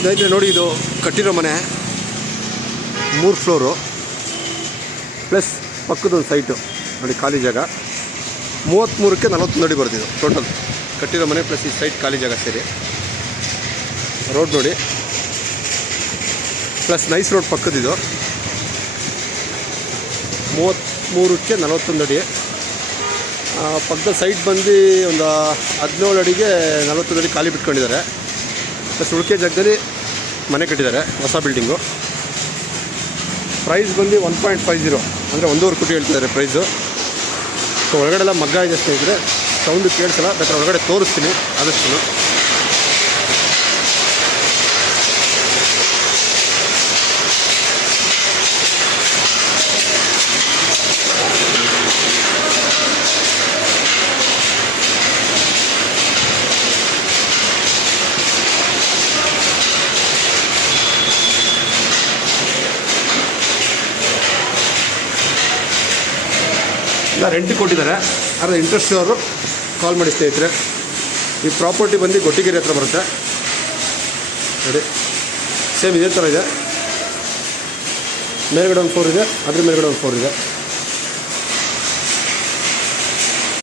ಸ್ನೇಹಿತರೆ ನೋಡಿ, ಇದು ಕಟ್ಟಿರೋ ಮನೆ 3 ಫ್ಲೋರು ಪ್ಲಸ್ ಪಕ್ಕದೊಂದು ಸೈಟು ನೋಡಿ, ಖಾಲಿ ಜಾಗ 33ಕ್ಕೆ 41 ಅಡಿ ಬರ್ತಿದ್ದು ಟೋಟಲ್ ಕಟ್ಟಿರೋ ಮನೆ ಪ್ಲಸ್ ಈ ಸೈಟ್ ಖಾಲಿ ಜಾಗ ಸೇರಿ. ರೋಡ್ ನೋಡಿ, ಪ್ಲಸ್ ನೈಸ್ ರೋಡ್ ಪಕ್ಕದಿದ್ದು 33ಕ್ಕೆ 41 ಅಡಿ. ಪಕ್ಕದ ಸೈಟ್ ಬಂದು ಒಂದು 17 ಅಡಿಗೆ 41 ಅಡಿ ಖಾಲಿ ಬಿಟ್ಕೊಂಡಿದ್ದಾರೆ. ಪ್ಲಸ್ ಉಳಿಕೆ ಜಾಗದಲ್ಲಿ ಮನೆ ಕಟ್ಟಿದ್ದಾರೆ, ಹೊಸ ಬಿಲ್ಡಿಂಗು. ಪ್ರೈಸ್ ಬಂದು 1.50 ಅಂದರೆ 1.5 ಕೋಟಿ ಹೇಳ್ತಿದ್ದಾರೆ ಪ್ರೈಸು. ಸೊ ಒಳಗಡೆ ಮಗ್ಗ ಇದೆ ಸ್ನೇಹಿತರೆ, ಸೌಂಡು ಕೇಳಿಸಲ್ಲ, ಬೇಕಾದ್ರೆ ಒಳಗಡೆ ತೋರಿಸ್ತೀನಿ ಆದಷ್ಟು. ಇಲ್ಲ ರೆಂಟಿಗೆ ಕೊಟ್ಟಿದ್ದಾರೆ, ಆದರೆ ಇಂಟ್ರೆಸ್ಟ್ ಅವರು ಕಾಲ್ ಮಾಡಿ ಸ್ನೇಹಿತರೆ. ಈ ಪ್ರಾಪರ್ಟಿ ಬಂದು ಗೊಟ್ಟಿಗೆರೆ ಹತ್ರ ಬರುತ್ತೆ ನೋಡಿ, ಸೇಮ್ ಇದೇ ಥರ ಇದೆ. ಮೇಲ್ಗಡೆ ಒಂದು ಫ್ಲೋರ್ ಇದೆ, ಅದ್ರ ಮೇಲ್ಗಡೆ ಒಂದು ಫ್ಲೋರ್ ಇದೆ.